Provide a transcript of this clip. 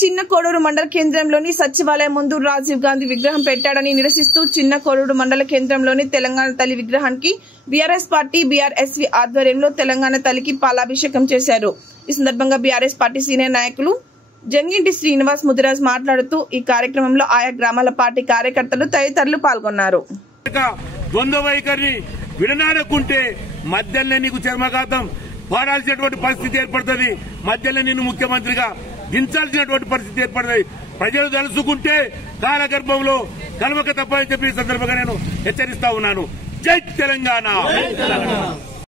చిన్న కోడూరు మండల కేంద్రంలోని సచివాలయం ముందు రాజీవ్ గాంధీ విగ్రహం పెట్టాడని నిరసిస్తూ చిన్న కోడూరు మండల కేంద్రంలోని తెలంగాణ తల్లి విగ్రహానికి బీఆర్ఎస్ పార్టీ బీఆర్ఎస్వి ఆధ్వర్యంలో తెలంగాణ తల్లికి పాలాభిషేకం చేశారు। ఈ సందర్భంగా బీఆర్ఎస్ పార్టీ సీనియర్ నాయకులు జంగింటి శ్రీనివాస్ ముదిరాజ్ మాట్లాడుతూ ఈ కార్యక్రమంలో ఆయా గ్రామాల పార్టీ కార్యకర్తలు తదితరులు పాల్గొన్నారు। ద్వంద్వ వైఖరిని విడనాడకుంటే మధ్యలో నీకు చర్మఘాతం పాడాల్సినటువంటి పరిస్థితి ఏర్పడుతుంది, మధ్యలో నిన్ను ముఖ్యమంత్రిగా దించాల్సినటువంటి పరిస్థితి ఏర్పడుతుంది। ప్రజలు తలుసుకుంటే కాలగర్భంలో కలవక తప్పని చెప్పి ఈ సందర్భంగా నేను హెచ్చరిస్తా ఉన్నాను। జై తెలంగాణ।